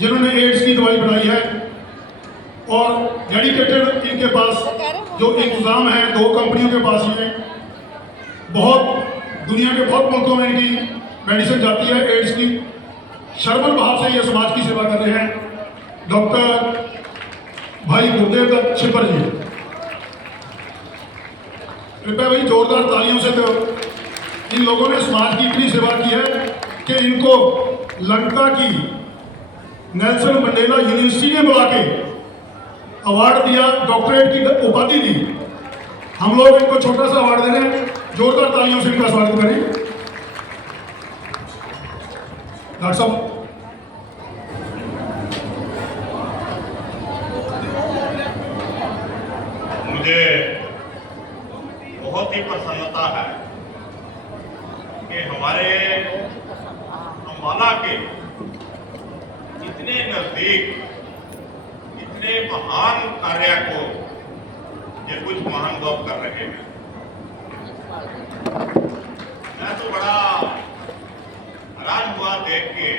जिन्होंने एड्स की दवाई बनाई है और डेडिकेटेड इनके पास जो इंतज़ाम है 2 कंपनियों के पास में, बहुत दुनिया के बहुत मुल्कों में इनकी मेडिसिन जाती है एड्स की। शर्मन भाव से ये समाज की सेवा कर रहे हैं डॉक्टर भाई गुरुदेव दत्त छिपर जी। कृपया भाई जोरदार तालियों से तो इन लोगों ने समाज की इतनी सेवा की है कि इनको लंका की नेल्सन मंडेला यूनिवर्सिटी ने बुला के अवार्ड दिया, डॉक्टरेट की उपाधि दी। हम लोग इनको छोटा सा अवार्ड दे रहे हैं, जोरदार तालियों से इनका स्वागत करें। डॉक्टर साहब, मुझे बहुत ही प्रसन्नता है कि हमारे अम्बाला के इतने नजदीक इतने महान कार्य को ये कुछ महान लोग कर रहे हैं। मैं तो बड़ा हैरान हुआ देख के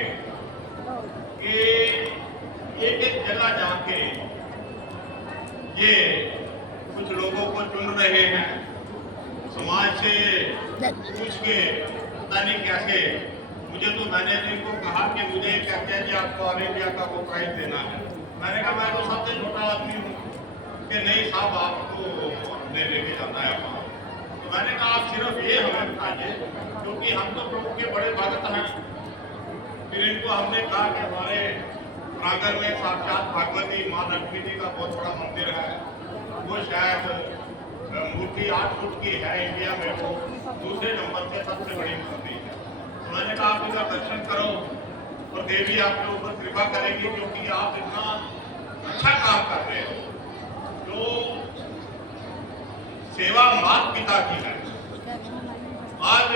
कि एक एक जगह जाके ये कुछ लोगों को चुन रहे हैं, समाज से पूछ के पता नहीं कैसे। मुझे तो मैंने इनको कहा कि मुझे कहते हैं कि आपको ऑल इंडिया का वो प्राइज देना है। मैंने कहा मैं तो सबसे छोटा आदमी हूँ कि नहीं साहब आपको हमने लेके जाना है। तो मैंने कहा आप सिर्फ ये हमें बताइए, क्योंकि हम तो प्रभु के बड़े भक्त हैं। फिर इनको हमने कहा कि हमारे प्रांगण में साक्षात भागवती माँ लक्ष्मी जी का बहुत बड़ा मंदिर है, वो शायद मूर्ति 8 फुट की है, इंडिया में वो दूसरे नंबर पे सबसे बड़ी मूर्ति है। तो मैंने कहा आप इनका दर्शन करो और देवी आपके ऊपर कृपा करेगी, क्योंकि आप इतना अच्छा काम कर रहे हो। जो सेवा माता पिता की है, आज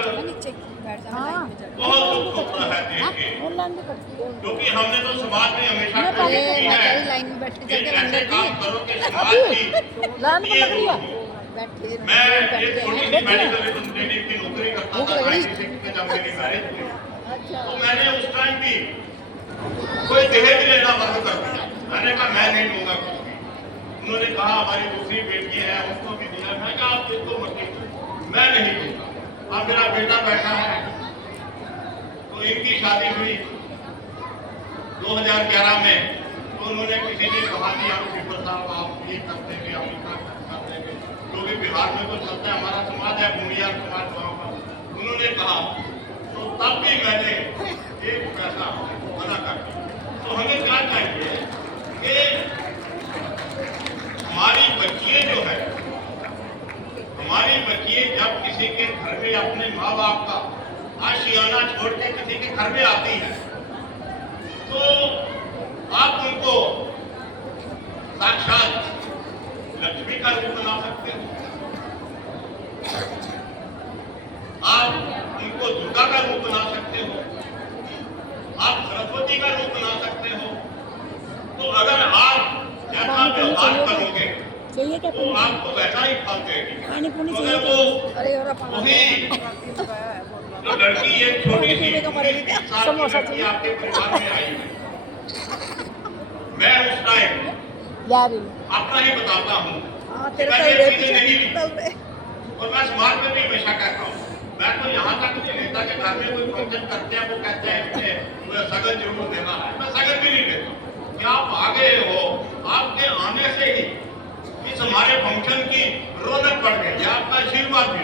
बहुत दुख होता है देख के, क्योंकि हमने तो समाज में हमेशा कोशिश की है कि ऐसे काम करो कि समाज की मैं एक छोटी सी मेडिकल क्लिनिक की नौकरी करता था जब मेरी मैरिज हुई, तो मैंने उस टाइम भी कोई दहेज लेना बंद कर दिया। मैंने कहा मैं नहीं दूंगा कुछ भी। उन्होंने कहा हमारी दूसरी बेटी है उसको भी दिया। मैं कहा आप जिसको मर्जी मैं नहीं दूंगा। अब मेरा बेटा बैठा है, तो इनकी शादी हुई 2011 में। तो उन्होंने किसी ने कहा कि आप शिवपुर साहब आप ये कर देंगे, हम इतना कर देंगे, क्योंकि बिहार में तो चलता है हमारा समाज है भूमिया समाज वहाँ का। उन्होंने कहा तो तब भी मैंने एक पैसा मना कर दिया। तो हमें क्या चाहिए कि हमारी बच्चियाँ जो है, हमारी बच्चियाँ जब किसी के घर में अपने माँ बाप का आशियाना छोड़ के किसी के घर में आती है, तो आप उनको साक्षात लक्ष्मी का रूप बना सकते हो, आप उनको दुर्गा का रूप बना सकते हो, आप सरस्वती का रूप बना सकते हो। तो अगर आप जैसा व्यवहार करोगे तो आपको वैसा ही फल देगी। अगर वो वही जो लड़की एक छोटी सी लड़की आपके परिवार में आई है, मैं उस टाइम अपना ही बताता हूँ, और मैं समाज में भी हमेशा कहता हूँ। मैं तो यहाँ तक नेता के घर में कोई फंक्शन करते हैं, वो कहते हैं सगन जरूर देना है, मैं सगन भी नहीं देता। क्या आप आ गए हो, आपके आने से ही इस हमारे फंक्शन की रौनक बढ़ गई, आपका आशीर्वाद भी